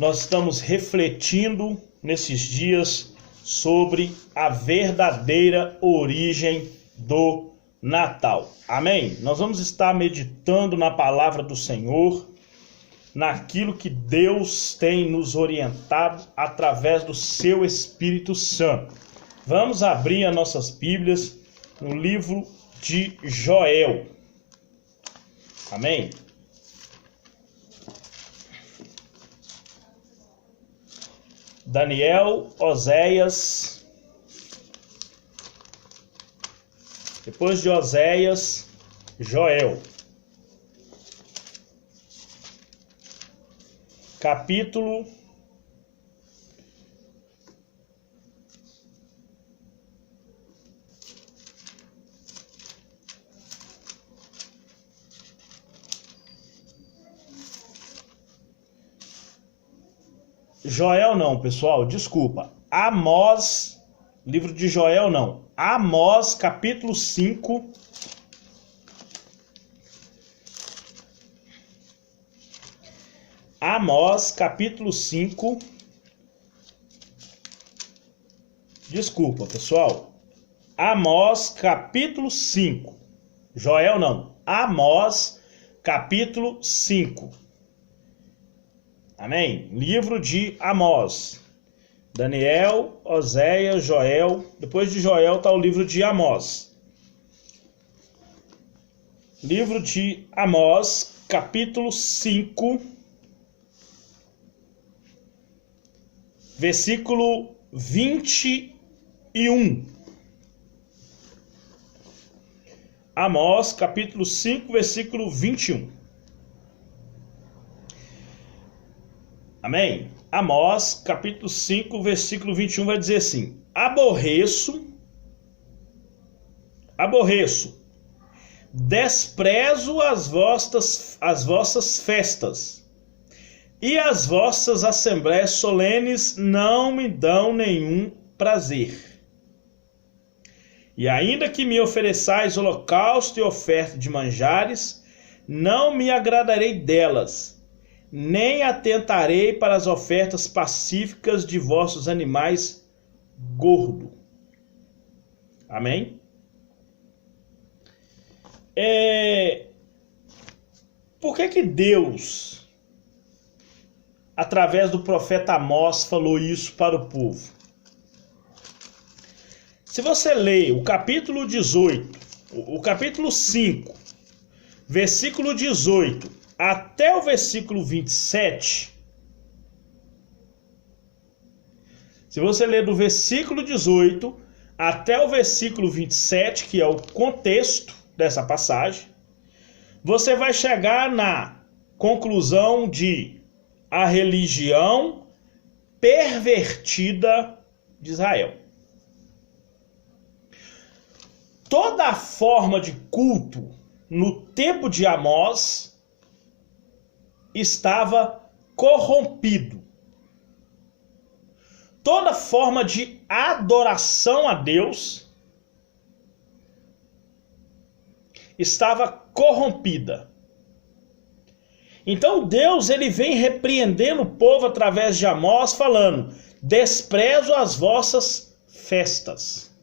Nós estamos refletindo nesses dias sobre a verdadeira origem do Natal. Amém? Nós vamos estar meditando na palavra do Senhor, naquilo que Deus tem nos orientado através do seu Espírito Santo. Vamos abrir as nossas Bíblias no livro de Joel. Amém? Daniel, Oséias. Depois de Oséias, Joel. Capítulo 5. Amós, livro de Joel não. Amós, capítulo 5. Amós, capítulo 5. Desculpa, pessoal. Amós, capítulo 5. Joel não. Amós, capítulo 5. Amém? Livro de Amós. Daniel, Oséias, Joel. Depois de Joel está o livro de Amós. Livro de Amós, capítulo 5. Versículo 21. Amós, capítulo 5, versículo 21. Amém? Amós, capítulo 5, versículo 21 vai dizer assim: Aborreço, desprezo as vossas festas, e as vossas assembléias solenes não me dão nenhum prazer. E ainda que me ofereçais holocausto e oferta de manjares, não me agradarei delas, nem atentarei para as ofertas pacíficas de vossos animais gordos. Amém? Por que Deus, através do profeta Amós, falou isso para o povo? Se você ler o capítulo 18, o capítulo 5, versículo 18, até o versículo 27, se você ler do versículo 18 até o versículo 27, que é o contexto dessa passagem, você vai chegar na conclusão de a religião pervertida de Israel. Toda a forma de culto no tempo de Amós estava corrompido. Toda forma de adoração a Deus estava corrompida. Então Deus ele vem repreendendo o povo através de Amós, falando: desprezo as vossas festas.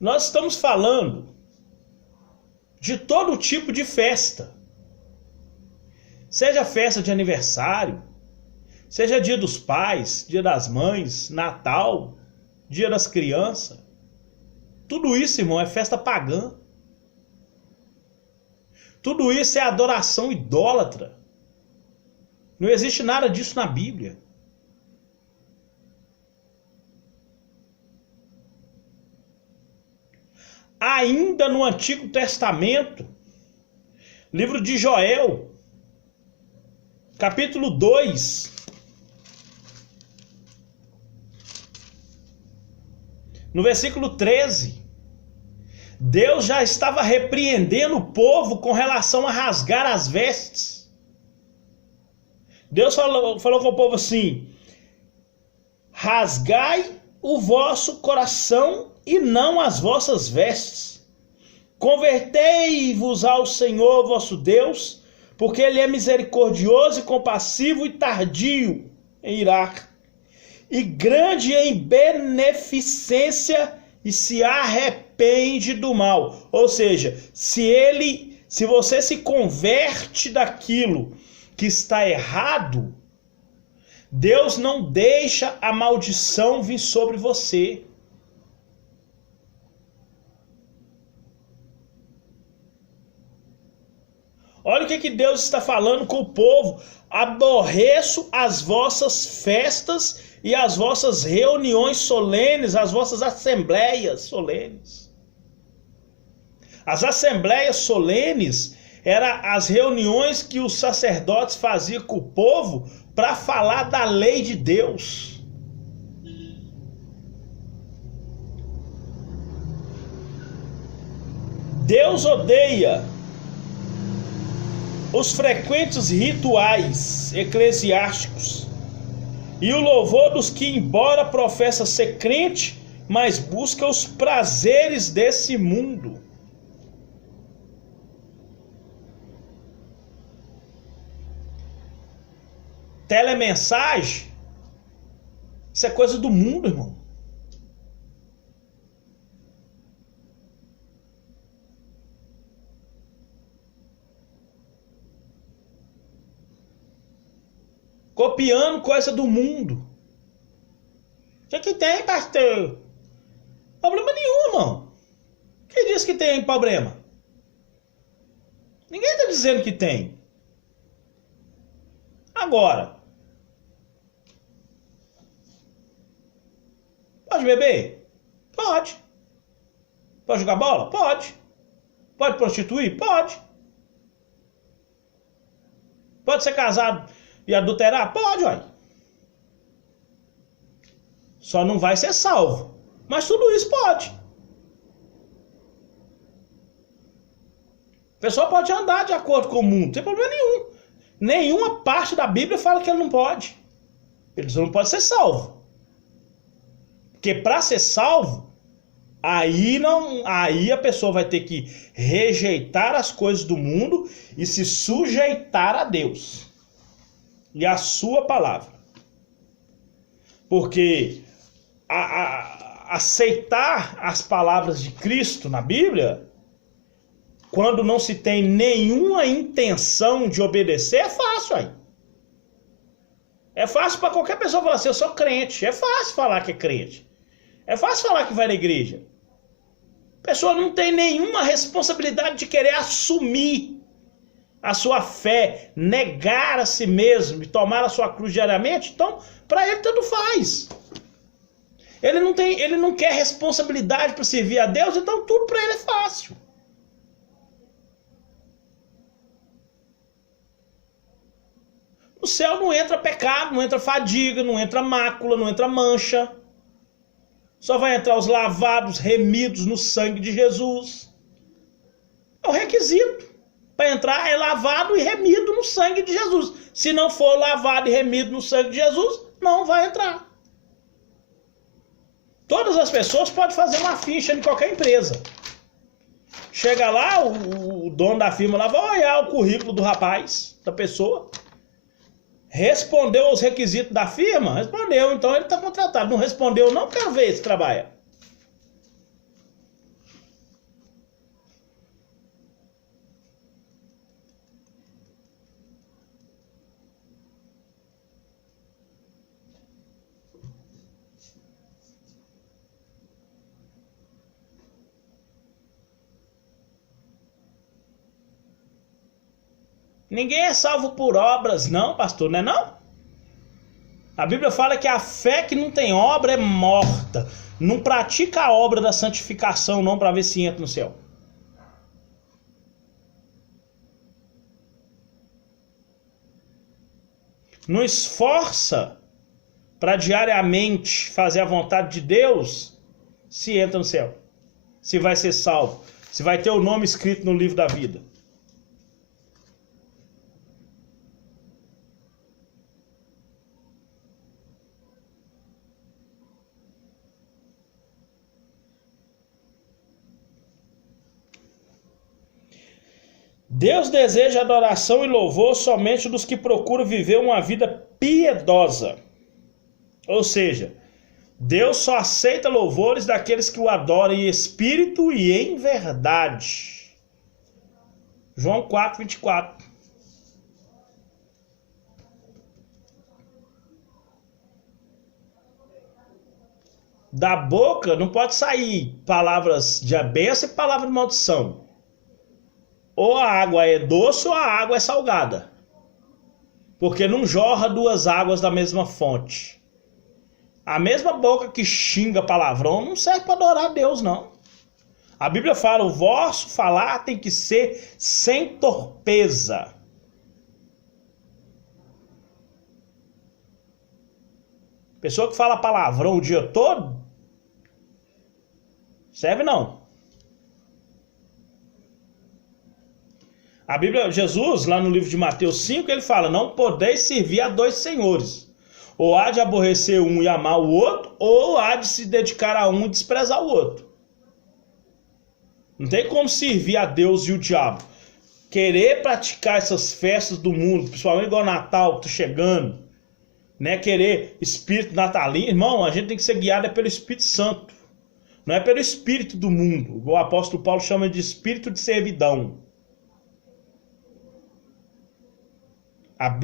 Nós estamos falando de todo tipo de festa. Seja festa de aniversário, seja dia dos pais, dia das mães, Natal, dia das crianças. Tudo isso, irmão, é festa pagã. Tudo isso é adoração idólatra. Não existe nada disso na Bíblia. Ainda no Antigo Testamento, livro de Joel, capítulo 2, no versículo 13, Deus já estava repreendendo o povo com relação a rasgar as vestes. Deus falou com o povo assim: rasgai o vosso coração e não as vossas vestes. Convertei-vos ao Senhor vosso Deus, porque Ele é misericordioso e compassivo e tardio em irar, e grande em beneficência, e se arrepende do mal. Ou seja, se você se converte daquilo que está errado, Deus não deixa a maldição vir sobre você. Olha o que Deus está falando com o povo. Aborreço as vossas festas e as vossas reuniões solenes, as vossas assembleias solenes. As assembleias solenes eram as reuniões que os sacerdotes faziam com o povo para falar da lei de Deus. Deus odeia os frequentes rituais eclesiásticos e o louvor dos que, embora professa ser crente, mas busca os prazeres desse mundo. Telemensagem, isso é coisa do mundo, irmão. Copiando coisa do mundo. O que tem, pastor? Problema nenhum, irmão. Quem disse que tem problema? Ninguém está dizendo que tem. Agora, pode beber? Pode. Pode jogar bola? Pode. Pode prostituir? Pode. Pode ser casado e adulterar? Pode, uai. Só não vai ser salvo. Mas tudo isso pode. A pessoa pode andar de acordo com o mundo, não tem problema nenhum. Nenhuma parte da Bíblia fala que ele não pode. Ele só não pode ser salvo. Porque para ser salvo, aí a pessoa vai ter que rejeitar as coisas do mundo e se sujeitar a Deus e a sua palavra. Porque aceitar as palavras de Cristo na Bíblia, quando não se tem nenhuma intenção de obedecer, é fácil aí. É fácil para qualquer pessoa falar assim, eu sou crente. É fácil falar que é crente. É fácil falar que vai na igreja. A pessoa não tem nenhuma responsabilidade de querer assumir a sua fé, negar a si mesmo e tomar a sua cruz diariamente. Então, para ele tanto faz. Ele não quer responsabilidade para servir a Deus, então tudo para ele é fácil. No céu não entra pecado, não entra fadiga, não entra mácula, não entra mancha. Só vai entrar os lavados, remidos no sangue de Jesus. É o requisito. Para entrar é lavado e remido no sangue de Jesus. Se não for lavado e remido no sangue de Jesus, não vai entrar. Todas as pessoas podem fazer uma ficha em qualquer empresa. Chega lá, o dono da firma lá vai olhar o currículo do rapaz, da pessoa. Respondeu aos requisitos da firma? Respondeu, então ele está contratado. Não respondeu, não quero ver se trabalha. Ninguém é salvo por obras, não, pastor, não é não? A Bíblia fala que a fé que não tem obra é morta. Não pratica a obra da santificação, não, para ver se entra no céu. Não esforça para diariamente fazer a vontade de Deus, se entra no céu. Se vai ser salvo. Se vai ter o nome escrito no livro da vida. Deus deseja adoração e louvor somente dos que procuram viver uma vida piedosa. Ou seja, Deus só aceita louvores daqueles que o adoram em espírito e em verdade. João 4:24. Da boca não pode sair palavras de bênção e palavras de maldição. Ou a água é doce ou a água é salgada. Porque não jorra duas águas da mesma fonte. A mesma boca que xinga palavrão não serve para adorar a Deus, não. A Bíblia fala, o vosso falar tem que ser sem torpeza. Pessoa que fala palavrão o dia todo, serve não. A Bíblia, Jesus, lá no livro de Mateus 5, ele fala, não podeis servir a dois senhores. Ou há de aborrecer um e amar o outro, ou há de se dedicar a um e desprezar o outro. Não tem como servir a Deus e o diabo. Querer praticar essas festas do mundo, principalmente igual Natal, que tá chegando, né? Querer espírito natalino, irmão, a gente tem que ser guiado pelo Espírito Santo. Não é pelo espírito do mundo. O apóstolo Paulo chama de espírito de servidão.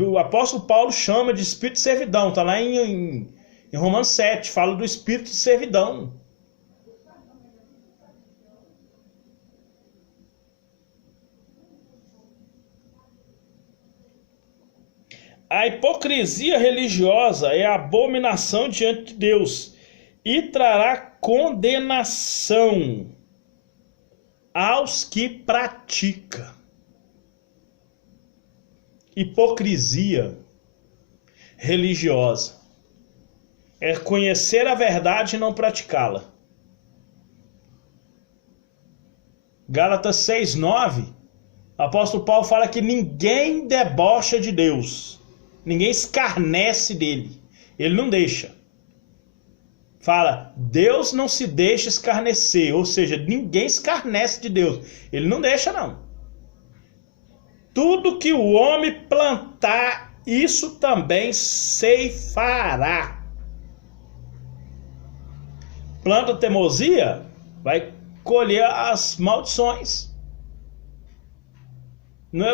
O apóstolo Paulo chama de espírito de servidão. Está lá em Romanos 7, fala do espírito de servidão. A hipocrisia religiosa é abominação diante de Deus e trará condenação aos que praticam. Hipocrisia religiosa é conhecer a verdade e não praticá-la. Gálatas 6:9, o apóstolo Paulo fala que ninguém debocha de Deus, ninguém escarnece dele, ele não deixa. Fala, Deus não se deixa escarnecer, ou seja, ninguém escarnece de Deus, ele não deixa não. Tudo que o homem plantar, isso também ceifará. Planta teimosia, vai colher as maldições.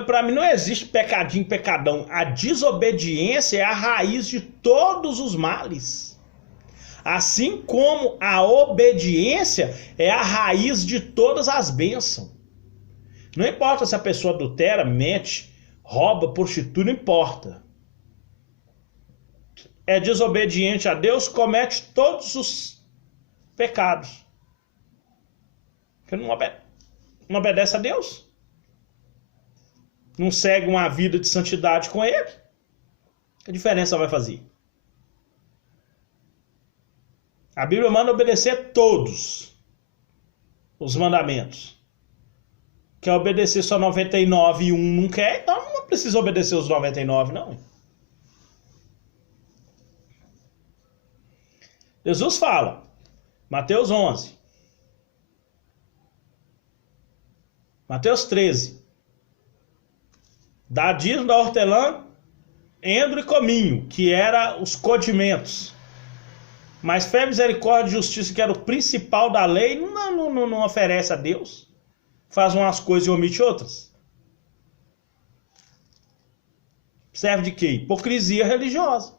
Para mim não existe pecadinho, pecadão. A desobediência é a raiz de todos os males. Assim como a obediência é a raiz de todas as bênçãos. Não importa se a pessoa adultera, mente, rouba, prostitui, não importa. É desobediente a Deus, comete todos os pecados. Porque não obedece a Deus. Não segue uma vida de santidade com Ele. Que diferença vai fazer? A Bíblia manda obedecer todos os mandamentos. Quer obedecer só 99 e 1 não quer, então não precisa obedecer os 99, não. Jesus fala, Mateus 11, Mateus 13, dá dízimo da hortelã, endro e cominho, que era os condimentos. Mas fé, misericórdia e justiça, que era o principal da lei, não oferece a Deus. Faz umas coisas e omite outras. Serve de quê? Hipocrisia religiosa.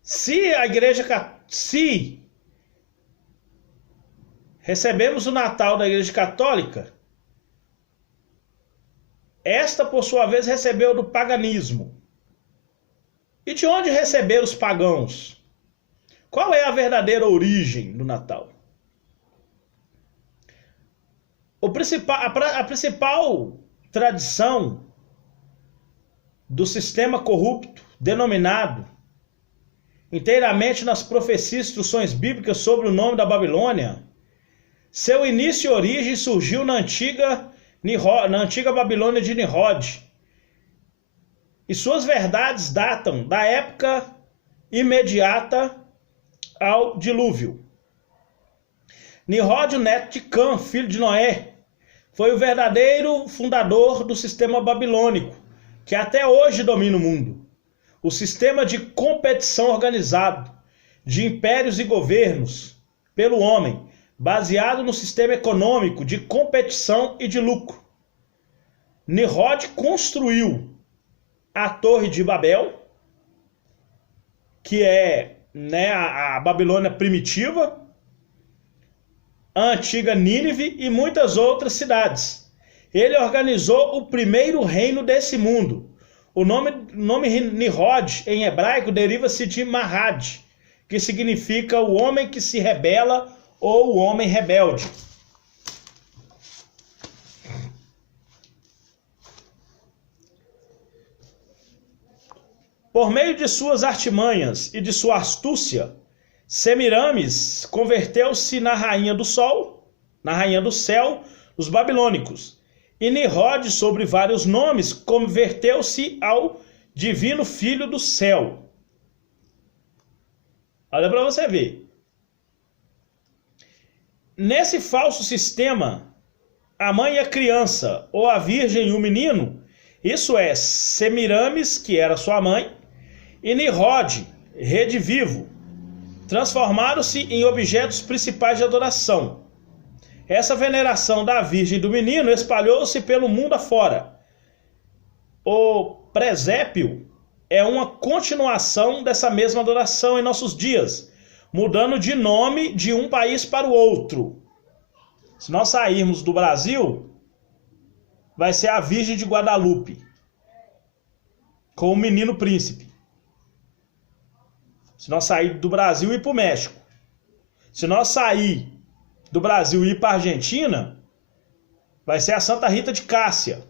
Se recebemos o Natal da Igreja Católica, esta, por sua vez, recebeu do paganismo. E de onde receberam os pagãos? Qual é a verdadeira origem do Natal? A principal tradição do sistema corrupto, denominado inteiramente nas profecias e instruções bíblicas sobre o nome da Babilônia, seu início e origem surgiu na antiga Babilônia de Nimrod. E suas verdades datam da época imediata ao dilúvio. Nimrod, o neto de Cã, filho de Noé, foi o verdadeiro fundador do sistema babilônico, que até hoje domina o mundo. O sistema de competição organizado, de impérios e governos, pelo homem, baseado no sistema econômico de competição e de lucro. Nimrod construiu a Torre de Babel, que é, né, a Babilônia primitiva, a antiga Nínive e muitas outras cidades. Ele organizou o primeiro reino desse mundo. O nome Nimrod em hebraico deriva-se de Mahad, que significa o homem que se rebela ou o homem rebelde. Por meio de suas artimanhas e de sua astúcia, Semiramis converteu-se na rainha do sol, na rainha do céu, dos babilônicos. E Nimrod, sobre vários nomes, converteu-se ao divino filho do céu. Olha para você ver. Nesse falso sistema, a mãe e a criança, ou a virgem e o menino, isso é, Semiramis, que era sua mãe, e Nimrod, rede vivo, transformaram-se em objetos principais de adoração. Essa veneração da virgem e do menino espalhou-se pelo mundo afora. O presépio é uma continuação dessa mesma adoração em nossos dias, mudando de nome de um país para o outro. Se nós sairmos do Brasil, vai ser a Virgem de Guadalupe, com o menino príncipe. Se nós sair do Brasil e ir para o México. Se nós sair do Brasil e ir para a Argentina, vai ser a Santa Rita de Cássia.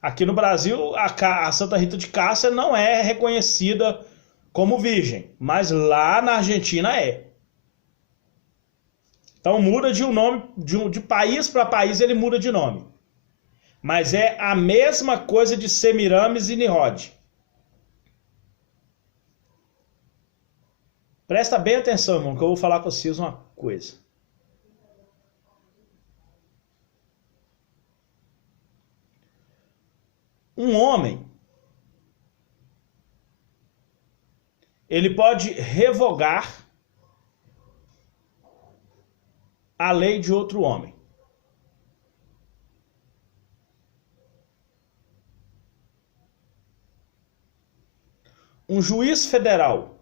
Aqui no Brasil, a Santa Rita de Cássia não é reconhecida como virgem, mas lá na Argentina é. Então muda de um nome, de país para país ele muda de nome. Mas é a mesma coisa de Semiramis e Nimrod. Presta bem atenção, irmão, que eu vou falar com vocês uma coisa. Um homem, ele pode revogar a lei de outro homem. Um juiz federal,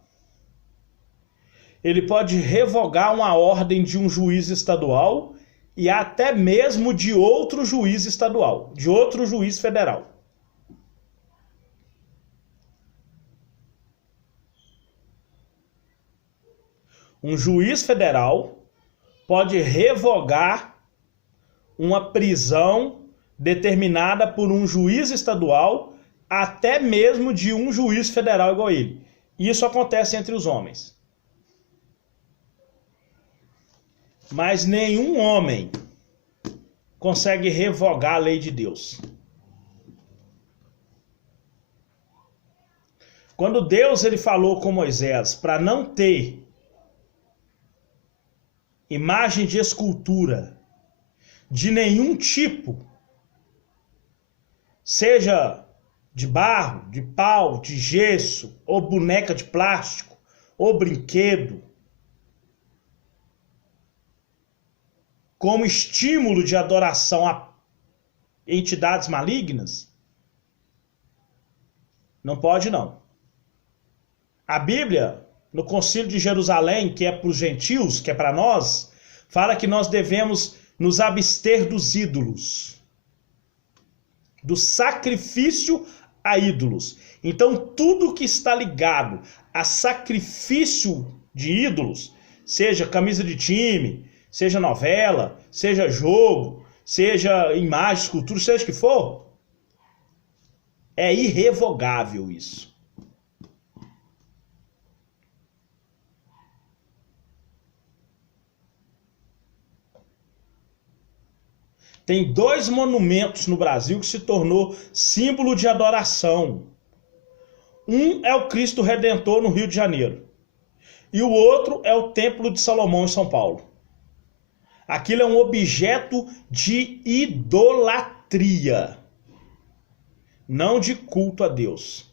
ele pode revogar uma ordem de um juiz estadual e até mesmo de outro juiz estadual, de outro juiz federal. Um juiz federal pode revogar uma prisão determinada por um juiz estadual, até mesmo de um juiz federal igual a ele. Isso acontece entre os homens. Mas nenhum homem consegue revogar a lei de Deus. Quando Deus ele falou com Moisés para não ter imagem de escultura de nenhum tipo, seja de barro, de pau, de gesso, ou boneca de plástico, ou brinquedo, como estímulo de adoração a entidades malignas, não pode não. A Bíblia, no Concílio de Jerusalém, que é para os gentios, que é para nós, fala que nós devemos nos abster dos ídolos, do sacrifício a ídolos. Então, tudo que está ligado a sacrifício de ídolos, seja camisa de time, seja novela, seja jogo, seja imagem, escultura, seja o que for, é irrevogável isso. Tem 2 monumentos no Brasil que se tornou símbolo de adoração. Um é o Cristo Redentor no Rio de Janeiro. E o outro é o Templo de Salomão em São Paulo. Aquilo é um objeto de idolatria, não de culto a Deus.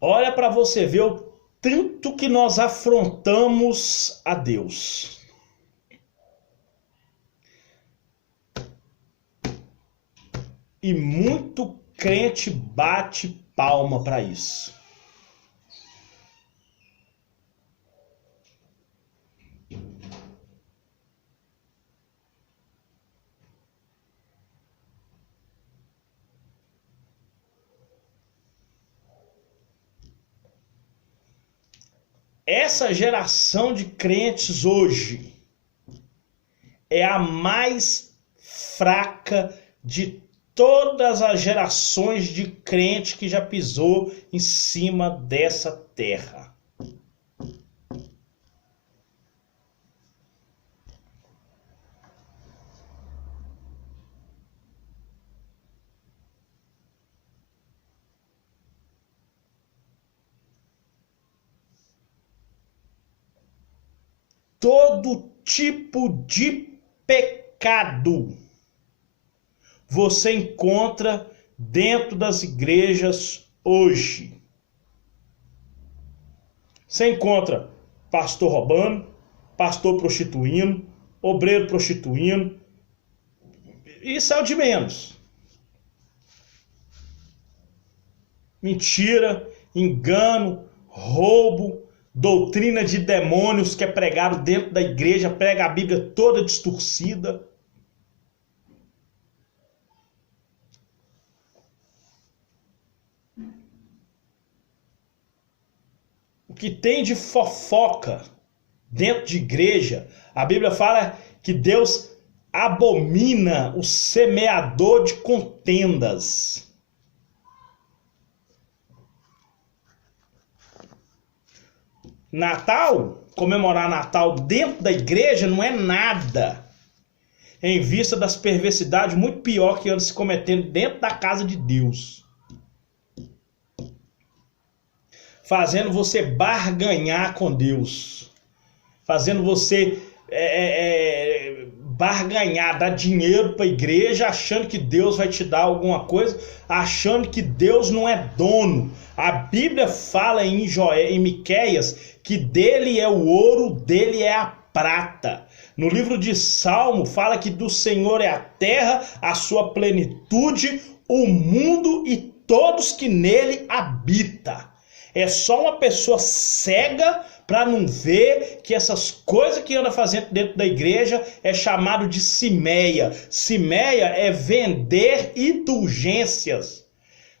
Olha para você ver o tanto que nós afrontamos a Deus. E muito crente bate palma para isso. Essa geração de crentes hoje é a mais fraca de todas as gerações de crente que já pisou em cima dessa terra. Todo tipo de pecado você encontra dentro das igrejas hoje. Você encontra pastor roubando, pastor prostituindo, obreiro prostituindo. Isso é o de menos. Mentira, engano, roubo, doutrina de demônios que é pregado dentro da igreja, prega a Bíblia toda distorcida. O que tem de fofoca dentro de igreja, a Bíblia fala que Deus abomina o semeador de contendas. Natal, comemorar Natal dentro da igreja não é nada em vista das perversidades muito pior que andam se cometendo dentro da casa de Deus. Fazendo você barganhar com Deus. Fazendo você barganhar, dar dinheiro para a igreja, achando que Deus vai te dar alguma coisa, achando que Deus não é dono. A Bíblia fala em Miqueias que dele é o ouro, dele é a prata. No livro de Salmo fala que do Senhor é a terra, a sua plenitude, o mundo e todos que nele habitam. É só uma pessoa cega para não ver que essas coisas que anda fazendo dentro da igreja é chamado de cimeia. Cimeia é vender indulgências,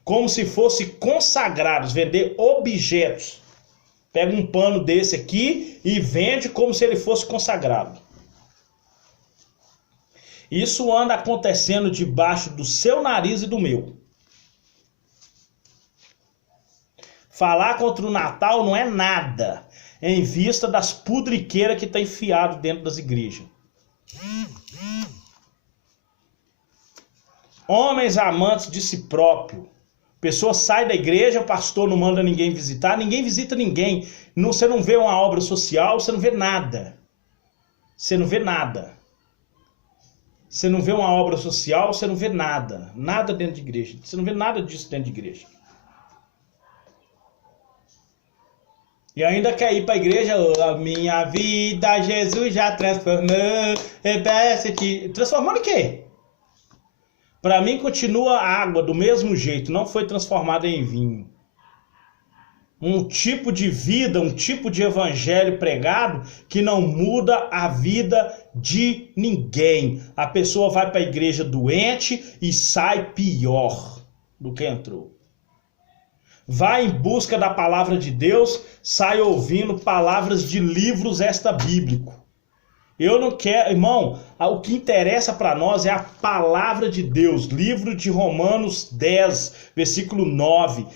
como se fosse consagrados, vender objetos. Pega um pano desse aqui e vende como se ele fosse consagrado. Isso anda acontecendo debaixo do seu nariz e do meu. Falar contra o Natal não é nada em vista das pudriqueiras que está enfiado dentro das igrejas. Homens amantes de si próprio. Pessoa sai da igreja, o pastor não manda ninguém visitar, ninguém visita ninguém. Você não vê uma obra social, você não vê nada. Você não vê nada. Você não vê uma obra social, você não vê nada. Nada dentro de igreja. Você não vê nada disso dentro de igreja. E ainda quer ir para a igreja, a minha vida Jesus já transformou. Transformando o quê? Para mim continua a água do mesmo jeito, não foi transformada em vinho. Um tipo de vida, um tipo de evangelho pregado que não muda a vida de ninguém. A pessoa vai para a igreja doente e sai pior do que entrou. Vai em busca da palavra de Deus, sai ouvindo palavras de livros extra-bíblicos. Eu não quero, irmão, o que interessa para nós é a palavra de Deus. Livro de Romanos 10, versículo 9,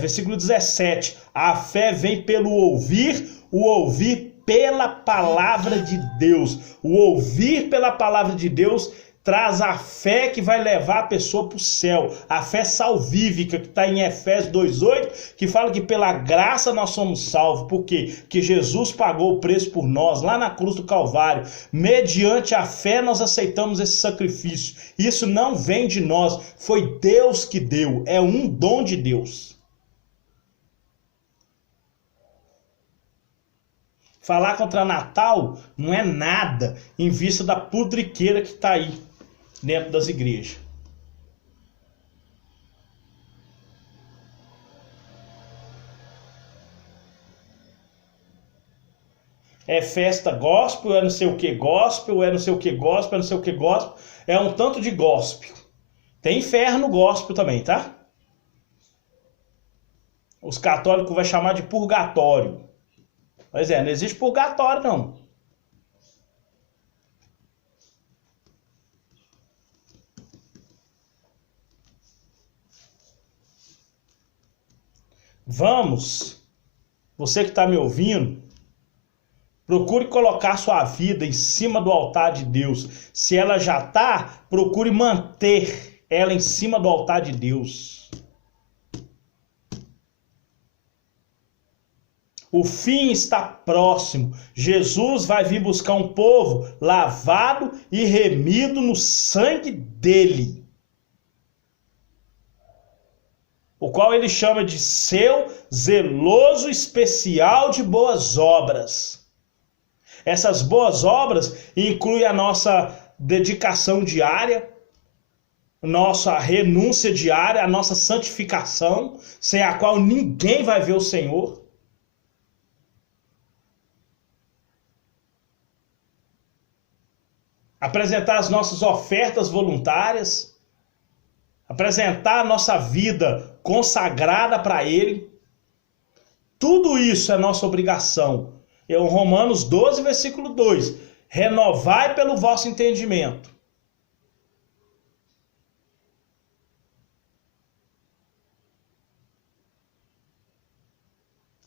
versículo 17. A fé vem pelo ouvir, o ouvir pela palavra de Deus. O ouvir pela palavra de Deus traz a fé que vai levar a pessoa para o céu, a fé salvífica, que está em Efésios 2,8, que fala que pela graça nós somos salvos, porque que Jesus pagou o preço por nós, lá na cruz do Calvário. Mediante a fé nós aceitamos esse sacrifício. Isso não vem de nós, foi Deus que deu, é um dom de Deus. Falar contra Natal não é nada em vista da pudriqueira que está aí dentro das igrejas. É festa gospel, é não sei o que gospel, é não sei o que gospel, é não sei o que gospel. É um tanto de gospel. Tem inferno gospel também, tá? Os católicos vão chamar de purgatório. Pois é, não existe purgatório não. Vamos, você que está me ouvindo, procure colocar sua vida em cima do altar de Deus. Se ela já está, procure manter ela em cima do altar de Deus. O fim está próximo. Jesus vai vir buscar um povo lavado e remido no sangue dele, o qual ele chama de seu zeloso especial de boas obras. Essas boas obras incluem a nossa dedicação diária, nossa renúncia diária, a nossa santificação, sem a qual ninguém vai ver o Senhor. Apresentar as nossas ofertas voluntárias, apresentar a nossa vida consagrada para Ele. Tudo isso é nossa obrigação. É o Romanos 12, versículo 2. Renovai pelo vosso entendimento.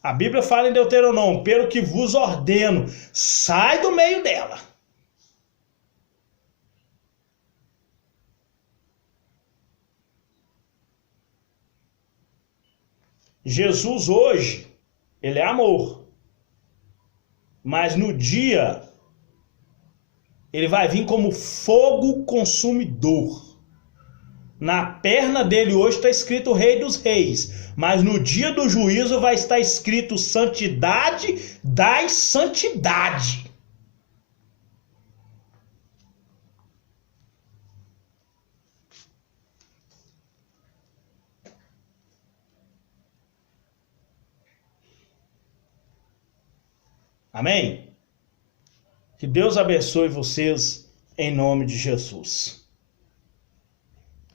A Bíblia fala em Deuteronômio, pelo que vos ordeno, sai do meio dela. Jesus hoje, ele é amor. Mas no dia, ele vai vir como fogo consumidor. Na perna dele hoje está escrito Rei dos Reis. Mas no dia do juízo vai estar escrito Santidade das Santidade. Amém? Que Deus abençoe vocês em nome de Jesus.